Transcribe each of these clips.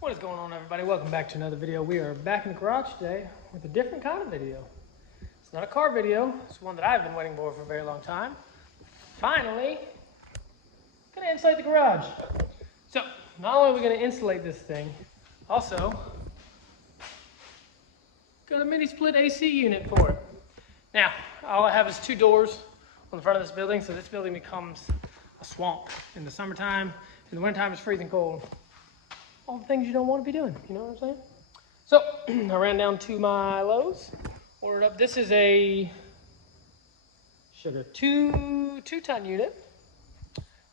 What is going on, everybody? Welcome back to another video. We are back in the garage today with a different kind of video. It's not a car video. It's one that I've been waiting for a very long time. Finally, gonna insulate the garage. So, not only are we gonna insulate this thing, also got a mini split AC unit for it. Now, all I have is two doors on the front of this building, so this building becomes a swamp in the summertime. In the wintertime, it's freezing cold. All the things you don't want to be doing, you know what I'm saying? So, I ran down to my Lowe's, ordered up. This is a two-ton unit.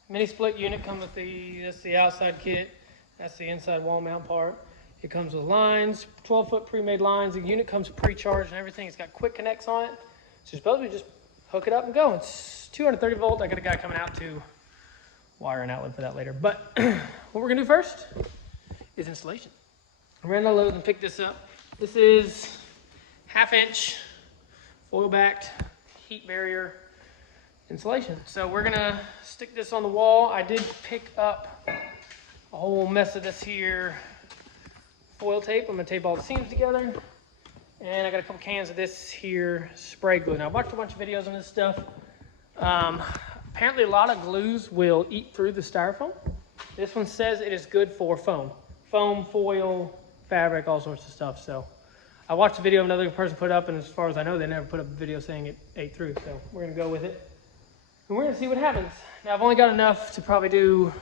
Mini split unit. Comes with that's the outside kit. That's the inside wall mount part. It comes with lines, 12-foot pre-made lines. The unit comes pre-charged and everything. It's got quick connects on it. So you're supposed to just hook it up and go. It's 230 volt. I got a guy coming out to wire an outlet for that later. But what we're gonna do first is installation. I ran to Lowe's and picked this up. This is 1/2-inch foil-backed heat barrier insulation. So we're gonna stick this on the wall. I did pick up a whole mess of this here foil tape. I'm gonna tape all the seams together. And I got a couple cans of this here spray glue. Now I watched a bunch of videos on this stuff. Apparently a lot of glues will eat through the styrofoam. This one says it is good for foam. Foam, foil, fabric, all sorts of stuff. So I watched a video of another person put up, and as far as I know, they never put up a video saying it ate through. So we're gonna go with it, and we're gonna see what happens. Now I've only got enough to probably do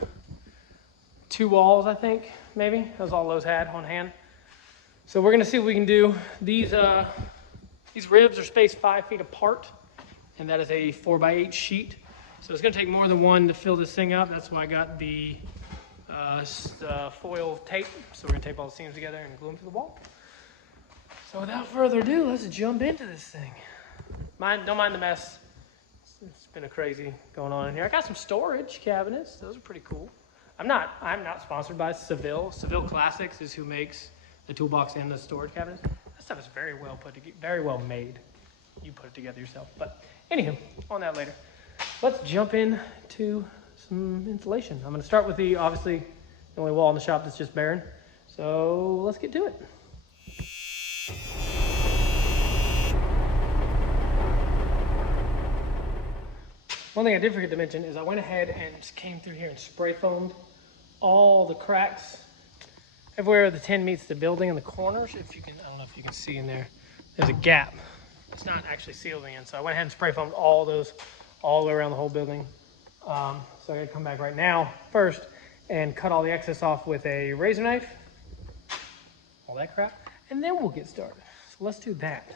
2 walls, I think, maybe. That was all Lowe's had on hand. So we're gonna see what we can do. These ribs are spaced 5 feet apart, and that is a 4x8 sheet. So it's gonna take more than one to fill this thing up. That's why I got the foil tape. So we're gonna tape all the seams together and glue them to the wall. So without further ado, let's jump into this thing. Don't mind the mess. It's been a crazy going on in here. I got some storage cabinets. Those are pretty cool. I'm not sponsored by Seville. Seville Classics is who makes the toolbox and the storage cabinets. That stuff is very well put together, very well made. You put it together yourself. But anywho, on that later. Let's jump into some insulation. I'm going to start with obviously the only wall in the shop that's just barren. So let's get to it. One thing I did forget to mention is I went ahead and just came through here and spray foamed all the cracks everywhere the tin meets the building in the corners. If you can, I don't know if you can see in there, there's a gap. It's not actually sealed in, so I went ahead and spray foamed all those all the way around the whole building. So I gotta come back right now first and cut all the excess off with a razor knife, all that crap, and then we'll get started. So let's do that.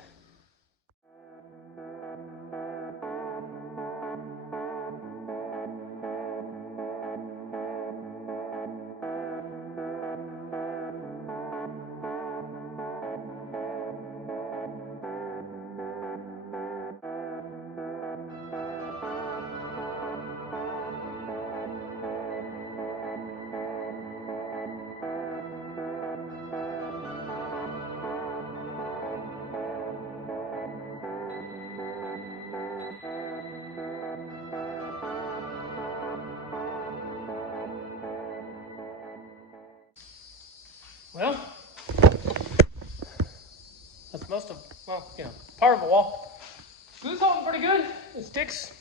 Well, that's part of a wall. Glue's holding pretty good. It sticks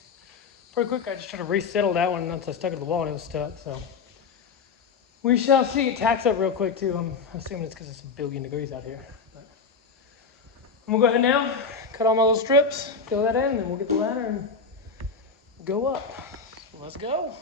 pretty quick. I just tried to resettle that one once I stuck it to the wall and it was stuck, so. We shall see. It tacks up real quick too. I'm assuming it's because it's 1,000,000,000 degrees out here. But I'm gonna go ahead now, cut all my little strips, fill that in, and then we'll get the ladder and go up. So let's go.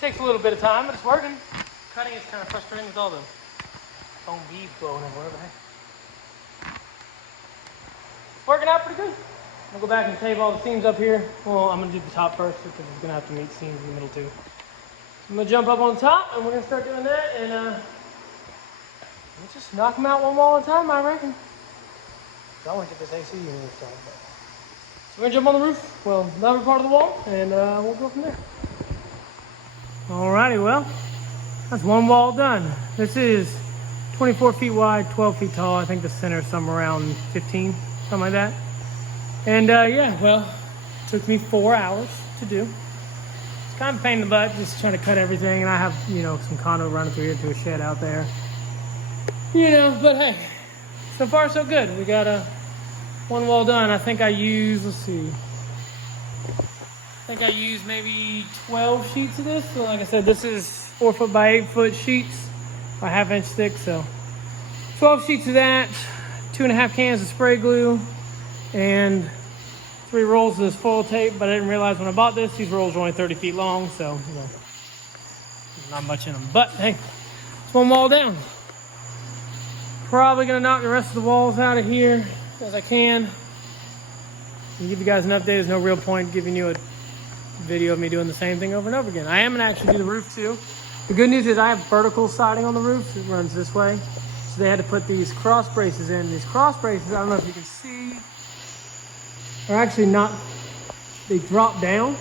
Takes a little bit of time, but it's working. Cutting is kind of frustrating with all the phone bees blowing everywhere, but hey. It's working out pretty good. I'm gonna go back and tape all the seams up here. Well, I'm gonna do the top first because it's gonna have to meet seams in the middle too. So I'm gonna jump up on top and we're gonna start doing that, and we'll just knock them out one wall at a time, I reckon. So I want to get this AC unit installed. So we're gonna jump on the roof, well, the other part of the wall, and we'll go from there. Alrighty, well, that's one wall done. This is 24 feet wide, 12 feet tall. I think the center is somewhere around 15, something like that. And yeah, well, it took me 4 hours to do. It's kind of a pain in the butt, just trying to cut everything. And I have, you know, some conduit running through here to a shed out there. You know, but hey, so far so good. We got one wall done. I think I used, let's see. I think I used maybe 12 sheets of this. So like I said, this is 4 foot by 8 foot sheets, by 1/2 inch thick. So 12 sheets of that, 2.5 cans of spray glue, and 3 rolls of this foil tape. But I didn't realize when I bought this, these rolls are only 30 feet long. So, you know, there's not much in them. But hey, it's one wall down. Probably gonna knock the rest of the walls out of here as I can. And give you guys an update. There's no real point giving you a video of me doing the same thing over and over again. I am gonna actually do the roof too. The good news is I have vertical siding on the roof. It runs this way. So they had to put these cross braces in. These cross braces, I don't know if you can see, are actually not, they drop down.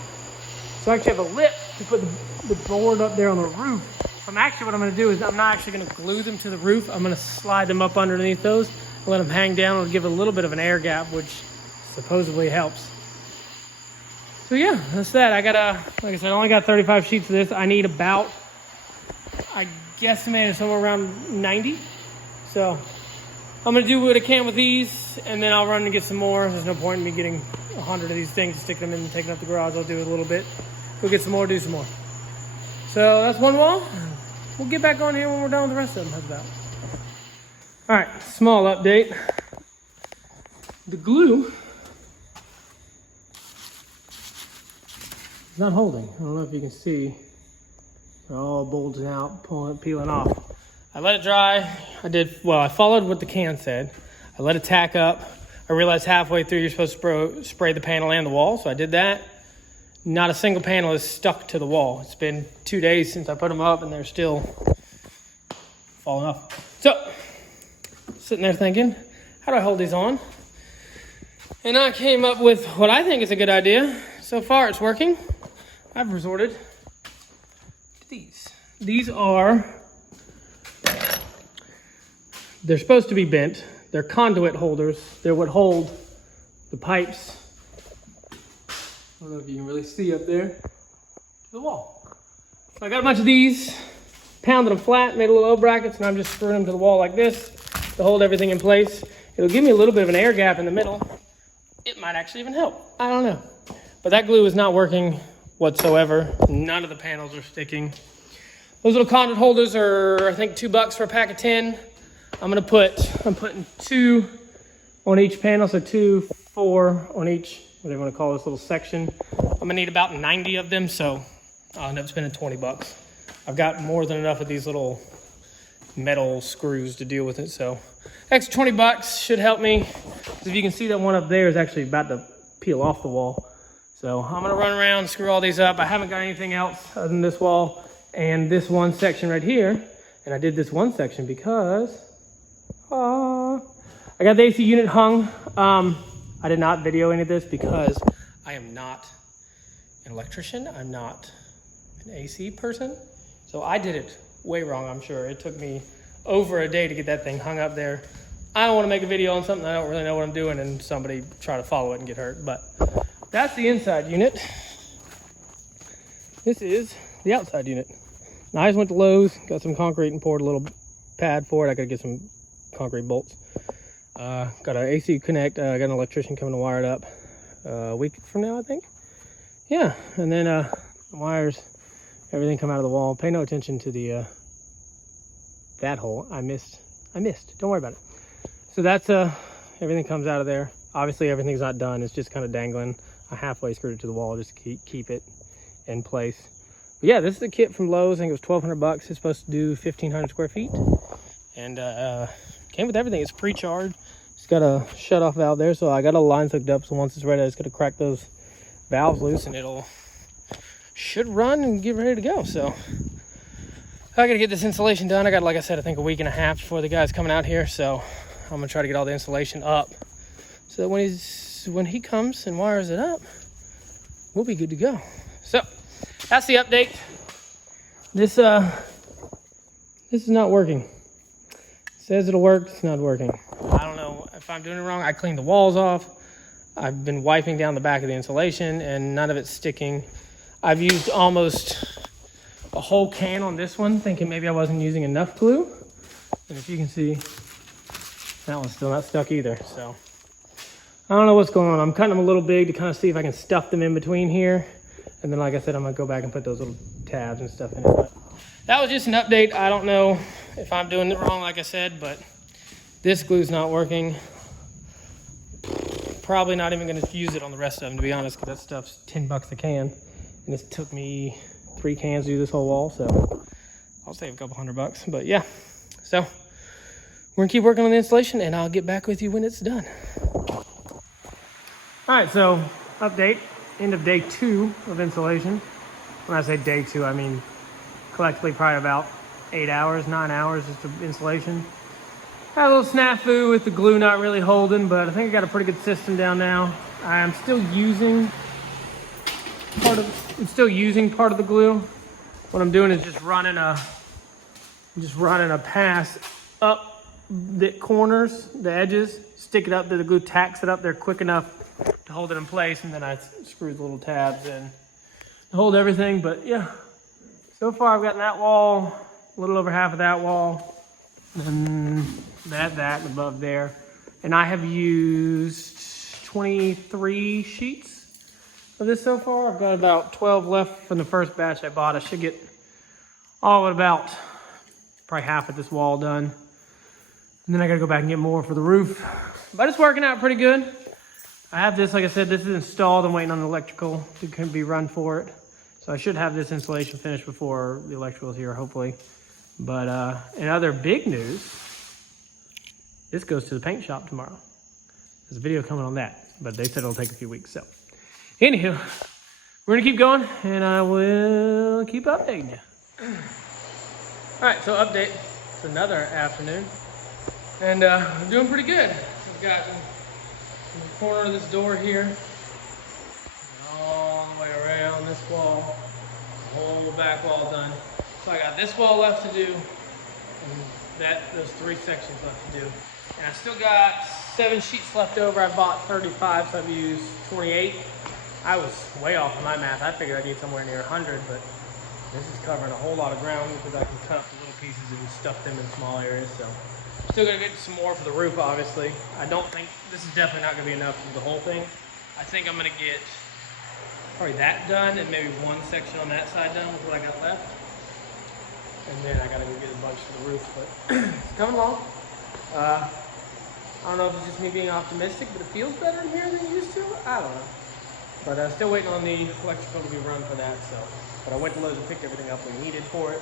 So I actually have a lip to put the board up there on the roof. Actually, what I'm going to do is I'm not actually going to glue them to the roof. I'm going to slide them up underneath those and let them hang down. It'll give a little bit of an air gap, which supposedly helps. So yeah, that's that. I got like I said, I only got 35 sheets of this. I need about, I guesstimated somewhere around 90. So I'm going to do what I can with these, and then I'll run and get some more. There's no point in me getting 100 of these things and sticking them in and taking up the garage. I'll do it a little bit. Go get some more, do some more. So that's one wall. We'll get back on here when we're done with the rest of them. How's that? All right, small update. The glue is not holding. I don't know if you can see. They're all bulging out, peeling off. I let it dry. I followed what the can said. I let it tack up. I realized halfway through you're supposed to spray the panel and the wall, so I did that. Not a single panel is stuck to the wall. It's been 2 days since I put them up and they're still falling off. So, sitting there thinking, how do I hold these on? And I came up with what I think is a good idea. So far it's working. I've resorted to these. These are, they're supposed to be bent. They're conduit holders. They're what hold the pipes, I don't know if you can really see up there, to the wall. So I got a bunch of these, pounded them flat, made little O-brackets, and I'm just screwing them to the wall like this to hold everything in place. It'll give me a little bit of an air gap in the middle. It might actually even help. I don't know. But that glue is not working whatsoever. None of the panels are sticking. Those little conduit holders are, I think, $2 for a pack of 10. I'm putting 2 on each panel, so 2, 4 on each, what do you want to call this little section. I'm gonna need about 90 of them, so I'll end up spending $20. I've got more than enough of these little metal screws to deal with it, so extra $20 should help me. If you can see, that one up there is actually about to peel off the wall. So I'm gonna run around, screw all these up. I haven't got anything else other than this wall and this one section right here. And I did this one section because I got the AC unit hung. I did not video any of this because I am not an electrician. I'm not an AC person. So I did it way wrong, I'm sure. It took me over a day to get that thing hung up there. I don't want to make a video on something I don't really know what I'm doing and somebody try to follow it and get hurt. But that's the inside unit. This is the outside unit. Now I just went to Lowe's, got some concrete and poured a little pad for it. I gotta get some concrete bolts. Got an AC connect, got an electrician coming to wire it up a week from now, I think. Yeah, and then the wires, everything come out of the wall. Pay no attention to the that hole. I missed. Don't worry about it. So that's everything comes out of there. Obviously everything's not done. It's just kind of dangling. I halfway screwed it to the wall just to keep it in place. But yeah, this is the kit from Lowe's. I think it was $1,200. It's supposed to do 1,500 square feet. and came with everything. It's pre-charged. It's got a shut-off valve there, so I got all the lines hooked up. So once it's ready, I just got to crack those valves loose, and it'll should run and get ready to go. So I got to get this installation done. I got, like I said, I think a week and a half before the guy's coming out here. So I'm gonna try to get all the insulation up, so that when he comes and wires it up, we'll be good to go. So that's the update. This is not working. It says it'll work, it's not working. I don't know if I'm doing it wrong. I cleaned the walls off. I've been wiping down the back of the insulation and none of it's sticking. I've used almost a whole can on this one, thinking maybe I wasn't using enough glue. And if you can see, that one's still not stuck either. So I don't know what's going on. I'm cutting them a little big to kind of see if I can stuff them in between here. And then, like I said, I'm gonna go back and put those little tabs and stuff in it. But that was just an update. I don't know if I'm doing it wrong, like I said, but this glue's not working. Probably not even gonna use it on the rest of them, to be honest, because that stuff's 10 bucks a can. And this took me 3 cans to do this whole wall, so I'll save a couple $100. But yeah, so we're gonna keep working on the installation and I'll get back with you when it's done. All right, so update, end of day 2 of insulation. When I say day 2, I mean collectively probably about 8 hours, 9 hours just of insulation. Had a little snafu with the glue not really holding, but I think I got a pretty good system down now. I'm still using part of the glue. What I'm doing is just running a pass up the corners, the edges, stick it up there, the glue tacks it up there quick enough to hold it in place, and then I screw the little tabs in to hold everything. But yeah, so far I've gotten that wall, a little over half of that wall, and that above there. And I have used 23 sheets of this so far. I've got about 12 left from the first batch I bought. I should get all but about probably half of this wall done. And then I gotta go back and get more for the roof. But it's working out pretty good. I have this, like I said, this is installed. I'm waiting on the electrical to be run for it. So I should have this installation finished before the electrical is here, hopefully. But in other big news, this goes to the paint shop tomorrow. There's a video coming on that, but they said it'll take a few weeks. So anywho, we're gonna keep going and I will keep updating you. All right, so update. It's another afternoon and I'm doing pretty good. I've got in the corner of this door here, all the way around this wall, the whole back wall done. So I got this wall left to do, and those 3 sections left to do. And I still got 7 sheets left over. I bought 35, so I've used 28. I was way off on my math. I figured I'd need somewhere near 100, but this is covering a whole lot of ground because I can cut up the little pieces and stuff them in small areas. So still gonna get some more for the roof, obviously. I don't think, this is definitely not gonna be enough for the whole thing. I think I'm gonna get probably that done and maybe 1 section on that side done with what I got left. And then I gotta go get a bunch for the roof, but it's coming along. I don't know if it's just me being optimistic, but it feels better in here than it used to. I don't know. But still waiting on the electrical to be run for that. So, but I went to Lowe's and picked everything up we needed for it.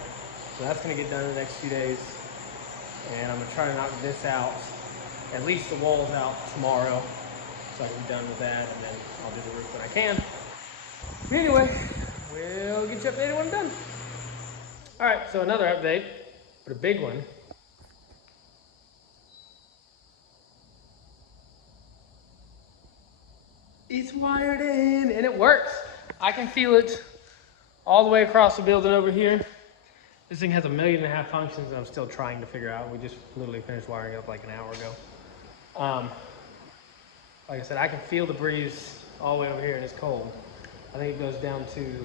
So that's gonna get done in the next few days. And I'm gonna try to knock this out, at least the walls out tomorrow, so I can be done with that, and then I'll do the roof when I can. Anyway, we'll get you updated when I'm done. All right, so another update, but a big one. It's wired in and it works. I can feel it all the way across the building over here. This thing has 1.5 million functions and I'm still trying to figure out. We just literally finished wiring it up like an hour ago. Like I said, I can feel the breeze all the way over here and it's cold. I think it goes down to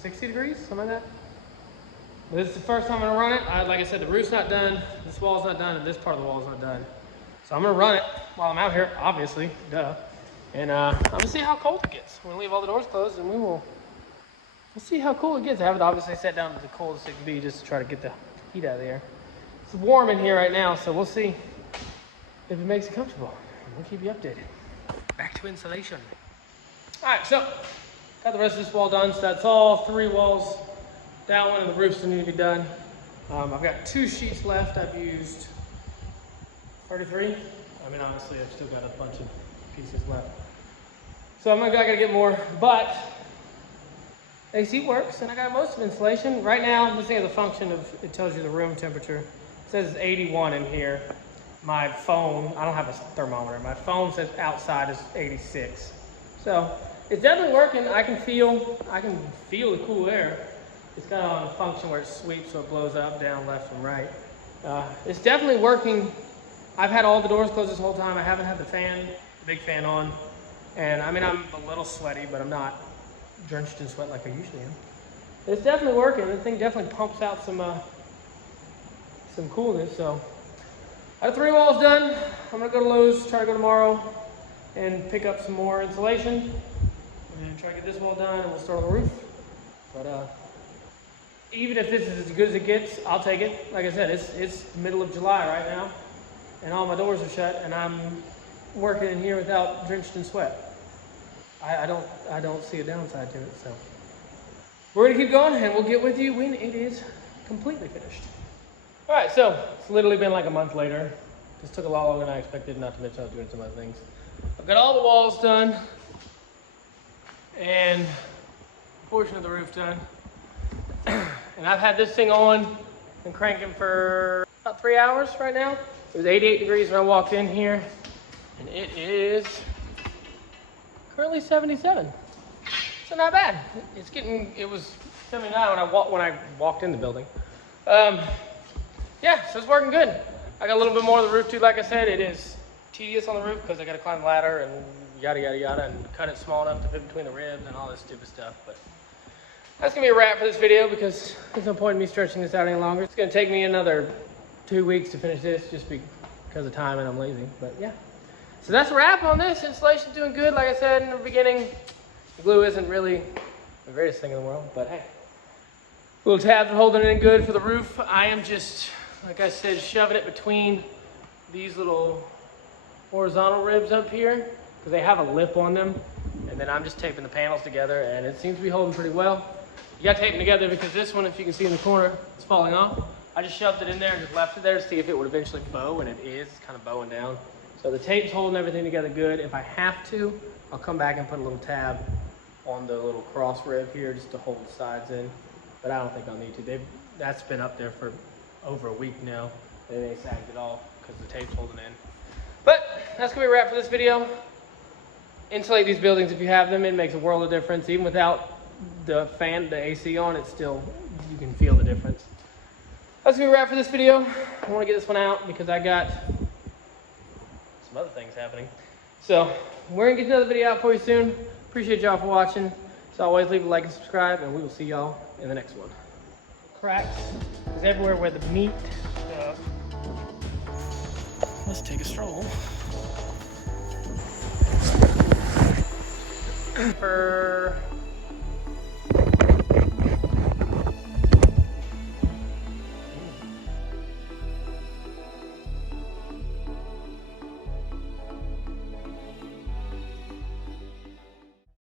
60 degrees, something like that. But this is the first time I'm gonna run it. Like I said, the roof's not done, this wall's not done, and this part of the wall's not done. So I'm gonna run it while I'm out here, obviously, duh. And I'm gonna see how cold it gets. We're gonna leave all the doors closed and we'll see how cool it gets. I have it obviously set down to the coldest it can be just to try to get the heat out of the air. It's warm in here right now, so we'll see if it makes it comfortable. We'll keep you updated. Back to insulation. All right, so got the rest of this wall done. So that's all 3 walls. That one and the roof still need to be done. I've got 2 sheets left. I've used 33. I mean, obviously, I've still got a bunch of pieces left. So I gotta get more, but AC works, and I got most of insulation. Right now, this thing has a function of, it tells you the room temperature. It says it's 81 in here. My phone, I don't have a thermometer. My phone says outside is 86. So it's definitely working. I can feel the cool air. It's got a function where it sweeps, so it blows up, down, left, and right. It's definitely working. I've had all the doors closed this whole time. I haven't had the big fan on. And I mean, I'm a little sweaty, but I'm not drenched in sweat like I usually am. It's definitely working. The thing definitely pumps out some coolness. So I have 3 walls done. I'm gonna go to Lowe's, try to go tomorrow and pick up some more insulation and try to get this wall done, and we'll start on the roof. But even if this is as good as it gets, I'll take it. Like I said, it's middle of July right now, and all my doors are shut, and I'm working in here without drenched in sweat. I don't see a downside to it. So we're gonna keep going, and we'll get with you when it is completely finished. All right, so it's literally been like a month later. This took a lot longer than I expected, not to mention I was doing some other things. I've got all the walls done and a portion of the roof done. And I've had this thing on and cranking for about 3 hours right now. It was 88 degrees when I walked in here, and it is currently 77. So not bad. It was 79 when I walked in the building. Yeah, so it's working good. I got a little bit more of the roof too. Like I said, it is tedious on the roof because I got to climb the ladder and yada yada yada, and cut it small enough to fit between the ribs and all this stupid stuff. But that's gonna be a wrap for this video because there's no point in me stretching this out any longer. It's gonna take me another 2 weeks to finish this just because of time and I'm lazy. But yeah, so that's a wrap on this. Installation's doing good. Like I said in the beginning, the glue isn't really the greatest thing in the world, but hey, little tabs are holding it in good for the roof. I am just, like I said, shoving it between these little horizontal ribs up here because they have a lip on them, and then I'm just taping the panels together, and it seems to be holding pretty well. You got to tape them together because this one, if you can see in the corner, it's falling off. I just shoved it in there and just left it there to see if it would eventually bow, and it is kind of bowing down. So the tape's holding everything together good. If I have to, I'll come back and put a little tab on the little cross rib here just to hold the sides in, but I don't think I'll need to. That's been up there for over a week now, and they sagged it all because the tape's holding in. But that's gonna be a wrap for this video. Insulate these buildings if you have them. It makes a world of difference. Even without the fan, the AC on, it's still, you can feel the difference. That's gonna be a wrap for this video. I wanna get this one out because I got some other things happening. So we're gonna get another video out for you soon. Appreciate y'all for watching. As always, leave a like and subscribe, and we will see y'all in the next one. Cracks is everywhere where the meat stuff. Let's take a stroll. For